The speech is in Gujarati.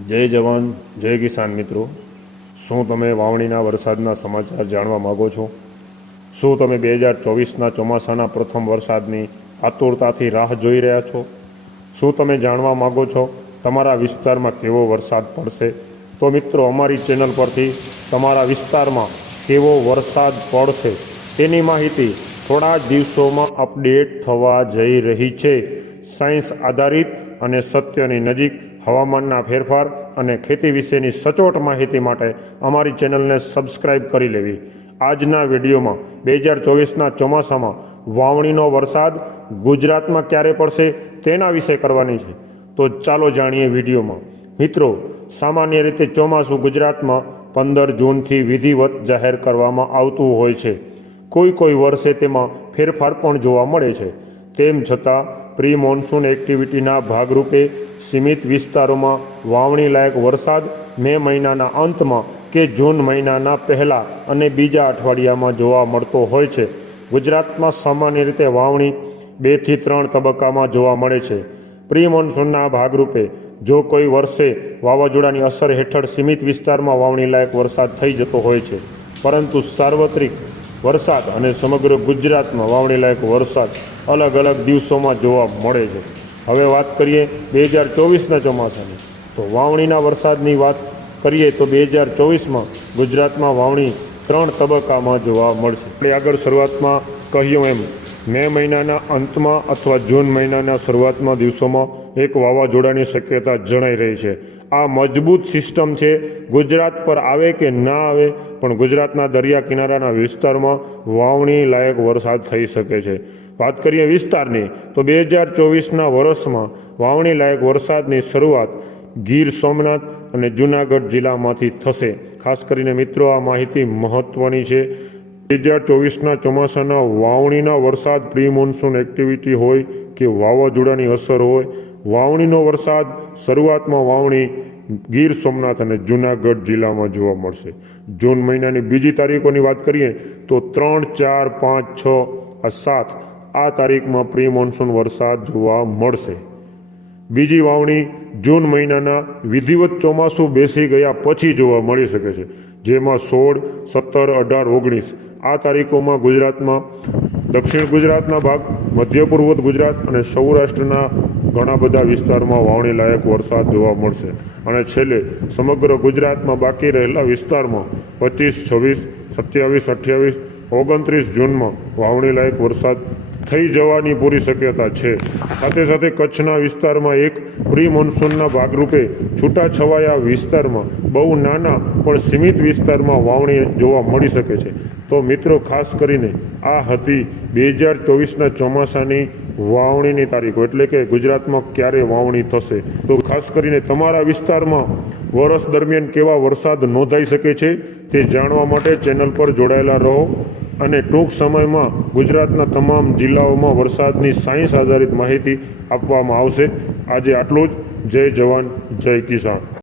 જય જવાન, જય કિસાન મિત્રો. શું તમે વાવણીના વરસાદના સમાચાર જાણવા માગો છો? શું તમે બે હજાર ચોવીસના ચોમાસાના પ્રથમ વરસાદની આતુરતાથી રાહ જોઈ રહ્યા છો? શું તમે જાણવા માગો છો તમારા વિસ્તારમાં કેવો વરસાદ પડશે? તો મિત્રો, અમારી ચેનલ પરથી તમારા વિસ્તારમાં કેવો વરસાદ પડશે તેની માહિતી થોડા જ દિવસોમાં અપડેટ થવા જઈ રહી છે. સાયન્સ આધારિત અને સત્યની નજીક હવામાનના ફેરફાર અને ખેતી વિશેની સચોટ માહિતી માટે અમારી ચેનલને સબસ્ક્રાઇબ કરી લેવી. આજના વિડીયોમાં બે હજાર ચોવીસના ચોમાસામાં વાવણીનો વરસાદ ગુજરાતમાં ક્યારે પડશે તેના વિશે કરવાની છે. તો ચાલો જાણીએ વિડીયોમાં. મિત્રો, સામાન્ય રીતે ચોમાસું ગુજરાતમાં પંદર જૂનથી વિધિવત જાહેર કરવામાં આવતું હોય છે. કોઈ કોઈ વર્ષે તેમાં ફેરફાર પણ જોવા મળે છે. તેમ છતાં પ્રી મોન્સૂન એક્ટિવિટીના ભાગરૂપે સીમિત વિસ્તારોમાં વાવણી લાયક વરસાદ મે મહિનાના અંતમાં કે જૂન મહિનાના પહેલા અને બીજા અઠવાડિયામાં જોવા મળતો હોય છે. ગુજરાતમાં સામાન્ય રીતે વાવણી બેથી ત્રણ તબક્કામાં જોવા મળે છે. પ્રી મોન્સૂનના ભાગરૂપે જો કોઈ વર્ષે વાવાઝોડાની અસર હેઠળ સીમિત વિસ્તારમાં વાવણી લાયક વરસાદ થઈ જતો હોય છે. પરંતુ સાર્વત્રિક વરસાદ અને સમગ્ર ગુજરાતમાં વાવણી લાયક વરસાદ અલગ અલગ દિવસોમાં જોવા મળે છે. હવે વાત કરીએ બે હજાર ચોવીસના ચોમાસાની. તો વાવણીના વરસાદની વાત કરીએ તો બે હજાર ચોવીસમાં ગુજરાતમાં વાવણી ત્રણ તબક્કામાં જોવા મળશે. આપણે આગળ શરૂઆતમાં કહ્યું એમ, મે મહિનાના અંતમાં અથવા જૂન મહિનાના શરૂઆતમાં દિવસોમાં એક વાવાઝોડાની શક્યતા જણાઈ રહી છે. આ મજબૂત સિસ્ટમ છે, ગુજરાત પર આવે કે ના આવે, પણ ગુજરાતના દરિયા કિનારાના વિસ્તારમાં વાવણી લાયક વરસાદ થઈ શકે છે. વાત કરીએ વિસ્તારની, તો બે હજાર ચોવીસના વર્ષમાં વાવણી લાયક વરસાદની શરૂઆત ગીર સોમનાથ અને જૂનાગઢ જિલ્લામાંથી થશે. ખાસ કરીને મિત્રો, આ માહિતી મહત્વની છે. બે હજાર ચોવીસના ચોમાસાના વાવણીના વરસાદ પ્રી મોન્સૂન એક્ટિવિટી હોય કે વાવાઝોડાની અસર હોય, વાવણીનો વરસાદ શરૂઆતમાં વાવણી ગીર સોમનાથ અને જૂનાગઢ જિલ્લામાં જોવા મળશે. જૂન મહિનાની બીજી તારીખોની વાત કરીએ, તો ત્રણ ચાર પાંચ છ આ સાત આ તારીખમાં પ્રી મોન્સૂન વરસાદ જોવા મળશે. બીજી વાવણી જૂન મહિનાના વિધિવત ચોમાસું બેસી ગયા પછી જોવા મળી શકે છે, જેમાં સોળ, સત્તર, અઢાર, ઓગણીસ આ તારીખોમાં ગુજરાતમાં, દક્ષિણ ગુજરાતના ભાગ, મધ્ય પૂર્વ ગુજરાત અને સૌરાષ્ટ્રના ઘણા બધા વિસ્તારમાં વાવણી લાયક વરસાદ જોવા મળશે. અને છેલ્લે સમગ્ર ગુજરાતમાં બાકી રહેલા વિસ્તારમાં પચીસ, છવ્વીસ, સત્યાવીસ, અઠ્યાવીસ, ઓગણત્રીસ જૂનમાં વાવણી લાયક વરસાદ થઈ જવાની પૂરી શક્યતા છે. સાથે સાથે કચ્છના વિસ્તારમાં એક પ્રી મોન્સૂનના ભાગરૂપે છૂટાછવાયા વિસ્તારમાં બહુ નાના પણ સીમિત વિસ્તારમાં વાવણી જોવા મળી શકે છે. તો મિત્રો, ખાસ કરીને આ હતી બે હજાર ચોવીસના ચોમાસાની વાવણીની તારીખો. એટલે કે ગુજરાતમાં ક્યારે વાવણી થશે? તો ખાસ કરીને તમારા વિસ્તારમાં વર્ષ દરમિયાન કેવા વરસાદ નોંધાઈ શકે છે તે જાણવા માટે ચેનલ પર જોડાયેલા રહો. અને ટૂંક સમયમાં ગુજરાતના તમામ જિલ્લાઓમાં વરસાદની સાયન્સ આધારિત માહિતી આપવામાં આવશે. આજે આટલું જ. જય જવાન, જય કિસાન.